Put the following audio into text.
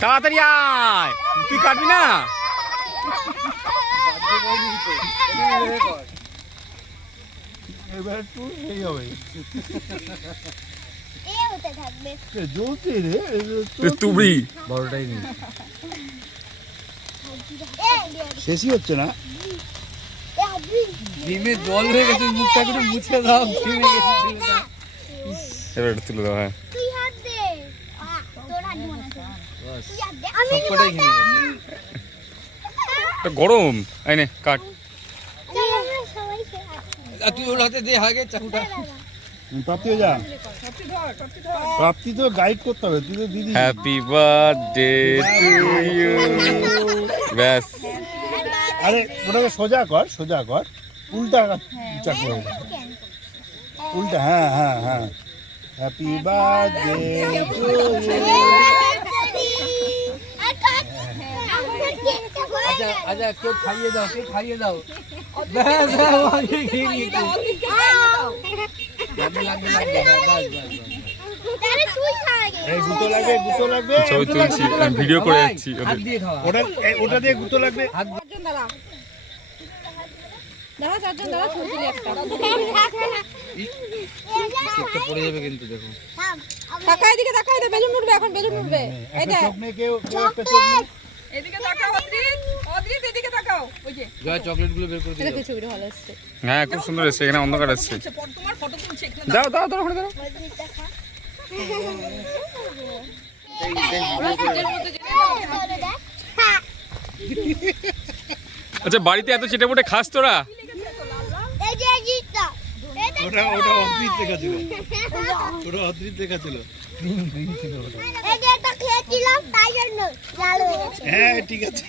তাড়াতাড়ি আয়, তুই কাটবি না? এবার একটু এই হবে থাকবে জ্বলছে রে তুবড়ি বড়টাই নেই শেষই হচ্ছে না ডিমে জল হয়ে গেছে, মুখটা একটু মুছে দাও। ডিমে গেছে এবার এটা তুলে দাও। হ্যাঁ তুই হাত দে তোর হাত মনে আছে তুই হাত দে আমি সবকটাই ঘিরে গেছে। এটা গরম, এই নে কাট। সবাই আর তুই ওর হাতে দে আগে চাকুটা। প্রাপ্তি যা প্রাপ্তি তো গাইড করতে হবে তুই তো দিদি হ্যাপি বার্থডে টু ইউ। ব্যাস আরে ওটাকে সোজা কর উল্টা চাকু হয়ে গেছে। উল্টা হ্যাঁ হ্যাঁ হ্যাঁ হ্যাপি বার্থডে টু আচ্ছা আচ্ছা, কেউ খাইয়ে দাও। ব্যাস, ব্যাস, আগে খেয়ে নিয়েছি। লাগবে, লাগবে, লাগবে, ব্যাস, ব্যাস, ব্যাস। এই গুতো লাগবে ছবি তুলছি, ভিডিও করে যাচ্ছি হাত ওদের। দিয়ে খাওয়া। ওটা দিয়ে গুতো লাগবে হাত কেকটা পড়ে যাবে কিন্তু, দেখো। তাকায় এদিকে, তাকায় দে, বেলুন উঠবে, এখন বেলুন উঠবে। এই একটা দেখ, চোখ নেই কেউ একটা চোখ নেই এদিকে তাকাও, অদ্রিত, অদ্রিত এদিকে তাকাও। ওই যে জয় চকলেটগুলো বের করে দিও। দেখো ছবিটা ভালো আসছে। হ্যাঁ খুব সুন্দর এসছে, এখানে অন্ধকার আসছে। তোমার ফটো তুলছে এখানে। দাও দাও দাও দাও। আচ্ছা বাড়িতে এত চেটেপুটে খাস তোরা? ওটা অদ্রিত দেখাচ্ছিল হ্যাঁ ঠিক আছে